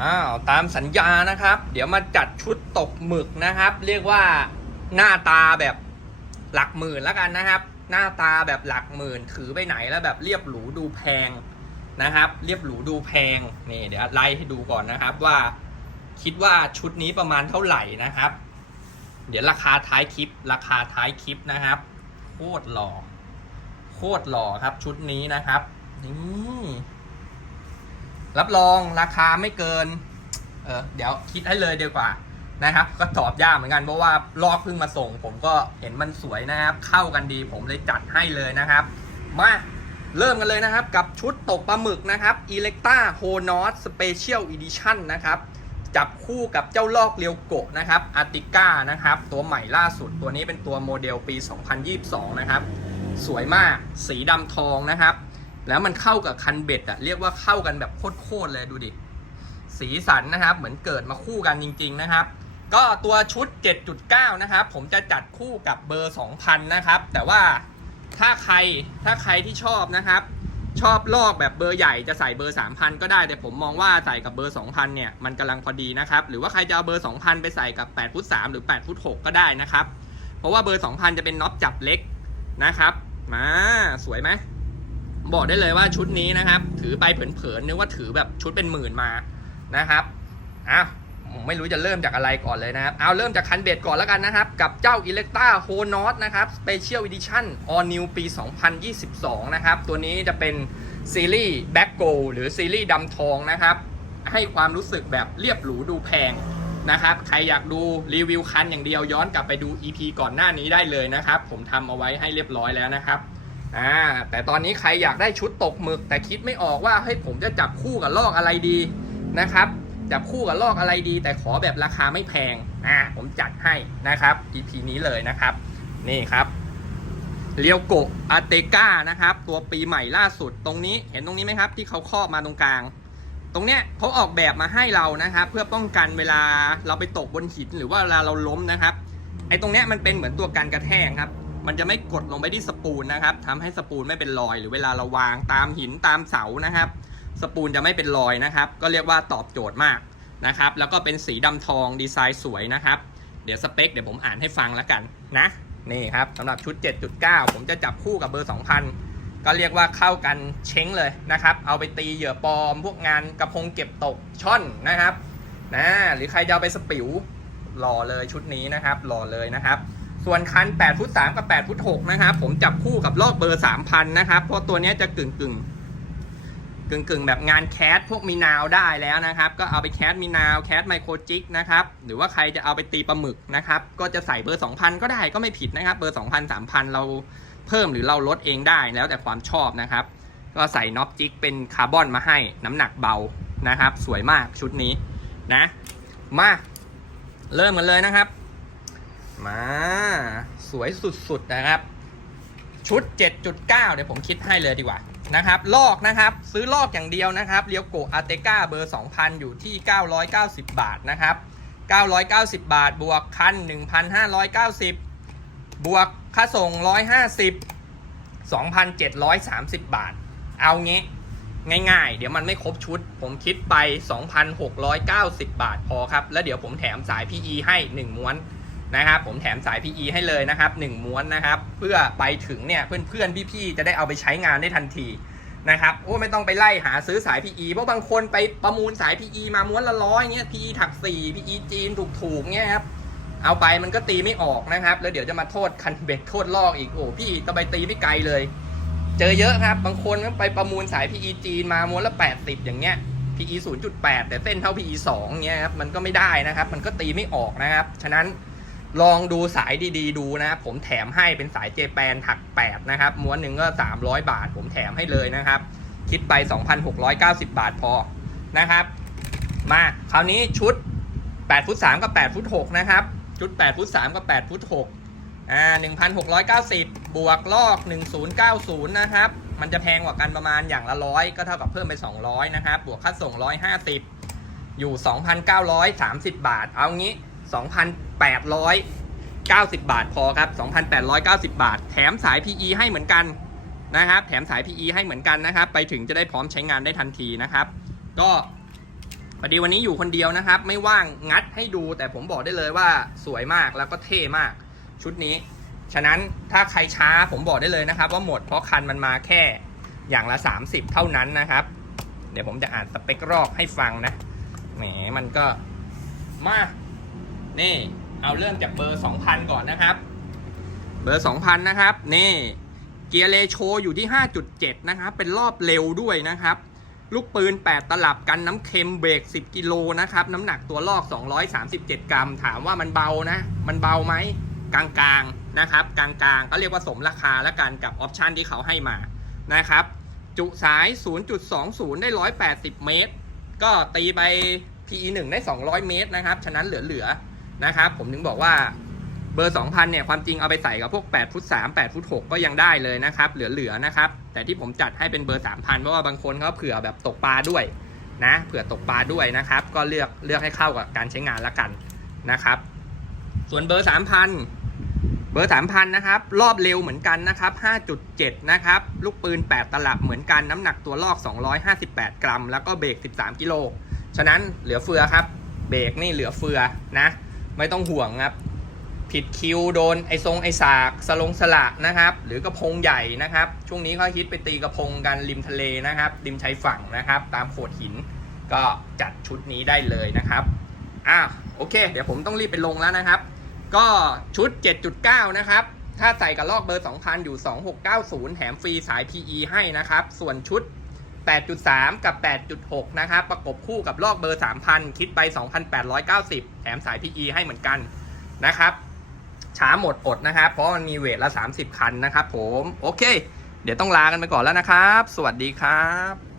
อ้าวตามสัญญานะครับ เดี๋ยวมาจัดชุดตกหมึกนะครับ เรียกว่าหน้าตาแบบหลักหมื่นแล้วกันนะครับ หน้าตาแบบหลักหมื่นถือไปไหนแล้วแบบเรียบหรูดูแพงนะครับ เรียบหรูดูแพงนี่เดี๋ยวไล่ให้ดูก่อนนะครับว่า คิดว่าชุดนี้ประมาณเท่าไหร่นะครับ เดี๋ยวราคาท้ายคลิป ราคาท้ายคลิปนะครับ โคตรหล่อโคตรหล่อครับชุดนี้นะครับนี่ รับรองราคาไม่เกิน เออเดี๋ยวคิดให้เลยดีกว่านะครับ ก็ตอบยากเหมือนกันเพราะว่าลอกเพิ่งมาส่ง ผมก็เห็นมันสวยนะครับ เข้ากันดีผมเลยจัดให้เลยนะครับ มาเริ่มกันเลยนะครับ กับชุดตกปลาหมึกนะครับ Electa h o n o s Special Edition นะครับ จับคู่กับเจ้าลอกเรียวโกะนะครับอาติก้านะครับ ตัวใหม่ล่าสุดตัวนี้เป็นตัวโมเดลปี 2022 นะครับ สวยมากสีดำทองนะครับ แล้วมันเข้ากับคันเบ็ดอะเรียกว่าเข้ากันแบบโคตรๆเลยดูดิ สีสันนะครับ เหมือนเกิดมาคู่กันจริง ๆนะครับ ก็ตัวชุด 7.9 นะครับ ผมจะจัดคู่กับเบอร์ 2,000 นะครับ แต่ว่าถ้าใครถ้าใครที่ชอบนะครับ ชอบลอกแบบเบอร์ใหญ่จะใส่เบอร์ 3,000 ก็ได้ แต่ผมมองว่าใส่กับเบอร์ 2,000 เนี่ยมันกำลังพอดีนะครับ หรือว่าใครจะเอาเบอร์ 2,000 ไปใส่กับ8ฟุต3หรือ8ฟุต6ก็ได้นะครับ เพราะว่าเบอร์ 2,000 จะเป็นน็อตจับเล็กนะครับ มาสวยไหม บอกได้เลยว่าชุดนี้นะครับ ถือไปเผินๆนึกว่าถือแบบชุดเป็นหมื่นมานะครับอ้าวผมไม่รู้จะเริ่มจากอะไรก่อนเลยนะครับ เอาเริ่มจากคันเบ็ดก่อนแล้วกันนะครับ กับเจ้า Electa h o n o t นะครับ Special Edition All New ปี 2022 นะครับ ตัวนี้จะเป็นซีรีส์ Back Go หรือซีรีส์ดำทองนะครับ ให้ความรู้สึกแบบเรียบหรูดูแพงนะครับ ใครอยากดูรีวิวคันอย่างเดียวย้อนกลับไปดู EP ก่อนหน้านี้ได้เลยนะครับ ผมทำเอาไว้ให้เรียบร้อยแล้วนะครับ อ่าแต่ตอนนี้ใครอยากได้ชุดตกหมึก แต่คิดไม่ออกว่าเฮ้ยผมจะจับคู่กับลอกอะไรดีนะครับ จับคู่กับลอกอะไรดี แต่ขอแบบราคาไม่แพงอ่าผมจัดให้นะครับ EP นี้เลยนะครับ นี่ครับเรียวโกอาเตกานะครับ ตัวปีใหม่ล่าสุดตรงนี้เห็นตรงนี้ไหมครับ ที่เขาครอบมาตรงกลาง ตรงเนี้ยเขาออกแบบมาให้เรานะครับ เพื่อป้องกันเวลาเราไปตกบนหินหรือว่าเวลาเราล้มนะครับไอ้ตรงเนี้ยมันเป็นเหมือนตัวกันกระแทกครับ มันจะไม่กดลงไปที่สปูลนะครับทำให้สปูลไม่เป็นรอย หรือเวลาเราวางตามหินตามเสานะครับ สปูลจะไม่เป็นรอยนะครับ ก็เรียกว่าตอบโจทย์มากนะครับ แล้วก็เป็นสีดำทองดีไซน์สวยนะครับ เดี๋ยวสเปคเดี๋ยวผมอ่านให้ฟังแล้วกันนะนี่ครับสำหรับชุด 7.9 ผมจะจับคู่กับเบอร์ 2,000 ก็เรียกว่าเข้ากันเช้งเลยนะครับ เอาไปตีเหยื่อปลอม พวกงานกระพงเก็บตกช่อนนะครับนะหรือใครจะเอาไปสปิวหล่อเลยชุดนี้นะครับหล่อเลยนะครับ ส่วนคัน 8 ฟุต 3 กับ 8 ฟุต 6 นะครับผมจับคู่กับลอกเบอร์ 3,000 นะครับ เพราะตัวนี้จะกึ่งกึ่งกึ่งกึ่งแบบงานแคสพวกมีนาวได้แล้วนะครับ ก็เอาไปแคสมีนาวแคสไมโครจิกนะครับ หรือว่าใครจะเอาไปตีปลาหมึกนะครับ ก็จะใส่เบอร์ 2,000 ก็ได้ก็ไม่ผิดนะครับ เบอร์ 2,000 3,000 เราเพิ่มหรือเราลดเองได้แล้วแต่ความชอบนะครับ ก็ใส่น็อปจิกเป็นคาร์บอนมาให้น้ำหนักเบานะครับ สวยมากชุดนี้นะ มาเริ่มกันเลยนะครับ มา สวยสุดๆนะครับ ชุด 7.9 เดี๋ยวผมคิดให้เลยดีกว่านะครับ ลอกนะครับ ซื้อลอกอย่างเดียวนะครับเรียวโกอาเตกาเบอร์ 2,000 อยู่ที่ 990 บาทนะครับ 990 บาท บวกคัน 1,590 บวกค่าส่ง 150 2,730 บาท เอางี้ง่ายๆ เดี๋ยวมันไม่ครบชุด ผมคิดไป 2,690 บาทพอครับ แล้วเดี๋ยวผมแถมสาย PE ให้ 1 ม้วน นะครับผมแถมสาย PE ให้เลยนะครับ1ม้วนนะครับ เพื่อไปถึงเนี่ยเพื่อนๆพี่ๆจะได้เอาไปใช้งานได้ทันทีนะครับโอ้ไม่ต้องไปไล่หาซื้อสาย PE เพราะบางคนไปประมูลสาย PE มาม้วนละร้อยเงี้ย PE ถัก4 PE จีนถูกๆเงี้ยครับเอาไปมันก็ตีไม่ออกนะครับ แล้วเดี๋ยวจะมาโทษคันเบ็ดโทษลอกอีกโอ้พี่ตะไปตีไม่ไกลเลย เจอเยอะครับ บางคนก็ไปประมูลสาย PE จีนมาม้วนละ 80 อย่างเงี้ย PE 0.8 แต่เส้นเท่า PE 2เงี้ยครับมันก็ไม่ได้นะครับ มันก็ตีไม่ออกนะครับ ฉะนั้น ลองดูสายดีๆ ดูนะครับผมแถมให้เป็นสายเจแปนถัก 8 นะครับ ม้วนหนึ่งก็ 300 บาท ผมแถมให้เลยนะครับ คิดไป 2,690 บาทพอนะครับ มาคราวนี้ชุด 8 ฟุต 3 กับ 8 ฟุต 6 นะครับ ชุด 8 ฟุต 3 กับ 8 ฟุต 6 อ่า 1,690 บวกลอก 1090 นะครับ มันจะแพงกว่ากันประมาณอย่างละร้อยก็เท่ากับเพิ่มไป 200 นะครับ บวกค่าส่ง 150 อยู่ 2,930 บาท เอางี้ 2,890 บาทพอครับ 2,890 บาท แถมสาย PE ให้เหมือนกันนะครับ แถมสาย PE ให้เหมือนกันนะครับ ไปถึงจะได้พร้อมใช้งานได้ทันทีนะครับ ก็พอดีวันนี้อยู่คนเดียวนะครับ ไม่ว่างงัดให้ดูแต่ผมบอกได้เลยว่าสวยมากแล้วก็เท่มากชุดนี้ ฉะนั้นถ้าใครช้าผมบอกได้เลยนะครับ ว่าหมดเพราะคันมันมาแค่อย่างละ 30 เท่านั้นนะครับ เดี๋ยวผมจะอ่านสเปครอบให้ฟังนะแหมมันก็มา นี่เอาเริ่มจากเบอร์ 2,000 ก่อนนะครับ เบอร์ 2,000 นะครับ นี่ เกียร์เลโชอยู่ที่ 5.7 นะครับ เป็นรอบเร็วด้วยนะครับ ลูกปืน 8 ตลับกันน้ำเค็มเบรก 10 กิโลนะครับ น้ำหนักตัวลอก 237 กรัม ถามว่ามันเบานะ มันเบาไหมกลางๆนะครับ กลางๆ ก็เรียกว่าสมราคาแล้วกันกับออปชันที่เขาให้มานะครับ จุสาย 0.20 ได้ 180 เมตร ก็ตีไป PE 1ได้ 200 เมตรนะครับ ฉะนั้นเหลือๆ นะครับ ผมถึงบอกว่าเบอร์ 2,000 เนี่ย ความจริงเอาไปใส่กับพวก 8 ฟุต 3 8 ฟุต 6 ก็ยังได้เลยนะครับ เหลือๆนะครับ แต่ที่ผมจัดให้เป็นเบอร์ 3,000 เพราะว่าบางคนเขาเผื่อแบบตกปลาด้วยนะ เผื่อตกปลาด้วยนะครับ ก็เลือกเลือกให้เข้ากับการใช้งานละกันนะครับ ส่วนเบอร์ 3,000 เบอร์ 3,000 นะครับ รอบเร็วเหมือนกันนะครับ 5.7 นะครับ ลูกปืน 8 ตลับเหมือนกัน น้ำหนักตัวลอก 258 กรัม แล้วก็เบรก 13 กิโล ฉะนั้นเหลือเฟือครับ เบรกนี่เหลือเฟือนะ ไม่ต้องห่วงครับ ผิดคิวโดนไอทรงไอสากสลงสละนะครับ หรือกระพงใหญ่นะครับ ช่วงนี้เขาฮิตไปตีกระพงกันริมทะเลนะครับ ริมชายฝั่งนะครับ ตามโขดหินก็จัดชุดนี้ได้เลยนะครับอะโอเค เดี๋ยวผมต้องรีบไปลงแล้วนะครับ ก็ชุด 7.9 นะครับ ถ้าใส่กับลอกเบอร์ 2,000 อยู่ 2690 แถมฟรีสาย PE ให้นะครับ ส่วนชุด 8.3 กับ 8.6 นะครับ ประกบคู่กับลอกเบอร์ 3,000 คิดไป 2,890 แถมสาย PE ให้เหมือนกันนะครับ ช้าหมดอดนะครับ เพราะมันมีเวทละ 30 คันนะครับผม โอเค เดี๋ยวต้องลากันไปก่อนแล้วนะครับ สวัสดีครับ